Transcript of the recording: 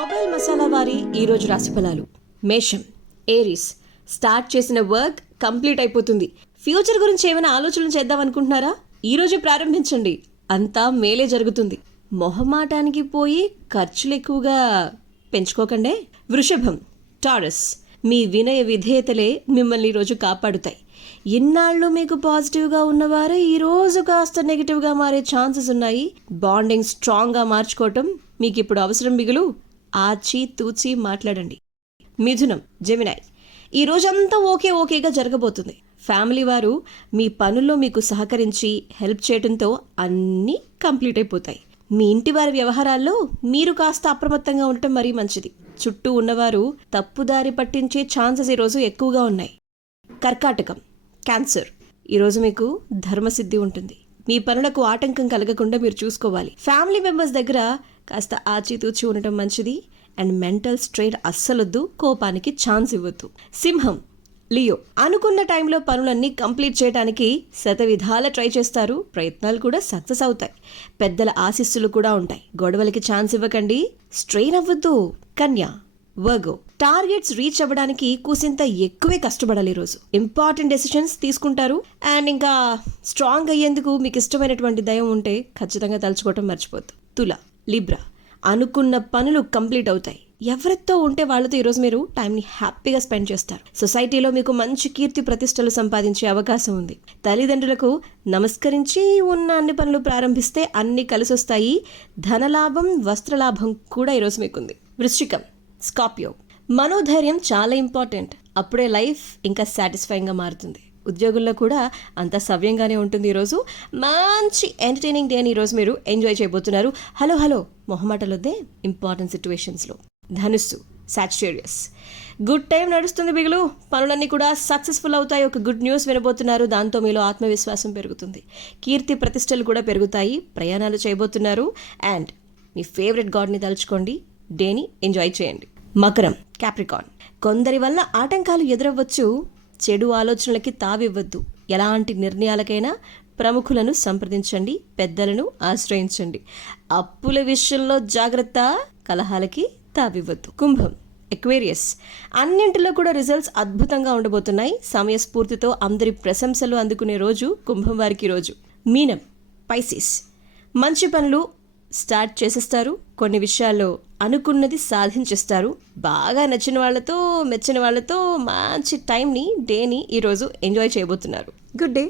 Mobile masala వారి ఈరోజు రాశి ఫలాలు. మేషం, ఏరీస్. స్టార్ట్ చేసిన వర్క్ కంప్లీట్ అయిపోతుంది. ఫ్యూచర్ గురించి ఏమైనా ఆలోచనలు చేద్దాం అనుకుంటున్నారా? ఈరోజు ప్రారంభించండి, అంతా మేలే జరుగుతుంది. మొహమాటానికి పోయి ఖర్చులు ఎక్కువగా పెంచుకోకండే. వృషభం, టారస్. మీ వినయ విధేయతలే మిమ్మల్ని ఈరోజు కాపాడుతాయి. ఇన్నాళ్ళు మీకు పాజిటివ్గా ఉన్నవారే ఈరోజు కాస్త నెగిటివ్గా మారే ఛాన్సెస్ ఉన్నాయి. బాండింగ్ స్ట్రాంగ్గా మార్చుకోవటం మీకు ఇప్పుడు అవసరం. మిగులు ఆచి తూచి మాట్లాడండి. మిథునం, జెమినాయ్. ఈ రోజంతా ఓకేగా జరగబోతుంది. ఫ్యామిలీ వారు మీ పనుల్లో మీకు సహకరించి హెల్ప్ చేయడంతో అన్నీ కంప్లీట్ అయిపోతాయి. మీ ఇంటి వారి వ్యవహారాల్లో మీరు కాస్త అప్రమత్తంగా ఉండటం మరీ మంచిది. చుట్టూ ఉన్నవారు తప్పుదారి పట్టించే ఛాన్సెస్ ఈరోజు ఎక్కువగా ఉన్నాయి. కర్కాటకం, క్యాన్సర్. ఈరోజు మీకు ధర్మసిద్ధి ఉంటుంది. మీ పనులకు ఆటంకం కలగకుండా మీరు చూసుకోవాలి. ఫ్యామిలీ మెంబర్స్ దగ్గర కాస్త ఆచితూచి ఉండటం మంచిది. అండ్ మెంటల్ స్ట్రెయిన్ అస్సలొద్దు, కోపానికి ఛాన్స్ ఇవ్వద్దు. సింహం, లియో. అనుకున్న టైంలో పనులన్నీ కంప్లీట్ చేయడానికి శతవిధాల ట్రై చేస్తారు. ప్రయత్నాలు కూడా సక్సెస్ అవుతాయి. పెద్దల ఆశీస్సులు కూడా ఉంటాయి. గొడవలకి ఛాన్స్ ఇవ్వకండి, స్ట్రెయిన్ అవ్వద్దు. కన్యా, వర్గో. టార్గెట్స్ రీచ్ అవ్వడానికి కూసింత ఎక్కువే కష్టపడాలి. ఈరోజు ఇంపార్టెంట్ డెసిషన్స్ తీసుకుంటారు. అండ్ ఇంకా స్ట్రాంగ్ అయ్యేందుకు మీకు ఇష్టమైనటువంటి దయం ఉంటే ఖచ్చితంగా తలుచుకోవటం మర్చిపోద్దు. తుల, లిబ్రా. అనుకున్న పనులు కంప్లీట్ అవుతాయి. ఎవరితో ఉంటే వాళ్ళతో ఈరోజు మీరు టైంని హ్యాపీగా స్పెండ్ చేస్తారు. సొసైటీలో మీకు మంచి కీర్తి ప్రతిష్టలు సంపాదించే అవకాశం ఉంది. తల్లిదండ్రులకు నమస్కరించి ఉన్న అన్ని పనులు ప్రారంభిస్తే అన్ని కలిసి వస్తాయి. ధనలాభం, వస్త్రలాభం కూడా ఈరోజు మీకుంది. వృశ్చికం, స్కార్పియో. మనోధైర్యం చాలా ఇంపార్టెంట్. అప్పుడే లైఫ్ ఇంకా సాటిస్ఫైయింగ్గా మారుతుంది. ఉద్యోగుల్లో కూడా అంత సవ్యంగానే ఉంటుంది. ఈరోజు మంచి ఎంటర్టైనింగ్ డే అని ఈరోజు మీరు ఎంజాయ్ చేయబోతున్నారు. హలో మొహమాటలొద్దే ఇంపార్టెంట్ సిచ్యువేషన్స్లో. ధనుస్సు, సాజిటేరియస్. గుడ్ టైం నడుస్తుంది బిగులు. పనులన్నీ కూడా సక్సెస్ఫుల్ అవుతాయి. ఒక గుడ్ న్యూస్ వినబోతున్నారు. దాంతో మీలో ఆత్మవిశ్వాసం పెరుగుతుంది. కీర్తి ప్రతిష్టలు కూడా పెరుగుతాయి. ప్రయాణాలు చేయబోతున్నారు. అండ్ మీ ఫేవరెట్ గాడ్ని తలుచుకోండి. డేని ఎంజాయ్ చేయండి. మకరం, క్యాప్రికాన్. కొందరి వల్ల ఆటంకాలు ఎదురవ్వచ్చు. చెడు ఆలోచనలకి తావివ్వద్దు. ఎలాంటి నిర్ణయాలకైనా ప్రముఖులను సంప్రదించండి, పెద్దలను ఆశ్రయించండి. అప్పుల విషయంలో జాగ్రత్త, కలహాలకి తావివ్వద్దు. కుంభం, ఎక్వేరియస్. అన్నింటిలో కూడా రిజల్ట్స్ అద్భుతంగా ఉండబోతున్నాయి. సమయస్ఫూర్తితో అందరి ప్రశంసలు అందుకునే రోజు కుంభం వారికి రోజు. మీనం, పైసిస్. మంచి పనులు స్టార్ట్ చేసేస్తారు. కొన్ని విషయాల్లో అనుకున్నది సాధించేస్తారు. బాగా నచ్చిన వాళ్ళతో, మెచ్చిన వాళ్ళతో మంచి టైంని, డేని ఈరోజు ఎంజాయ్ చేయబోతున్నారు. Good day.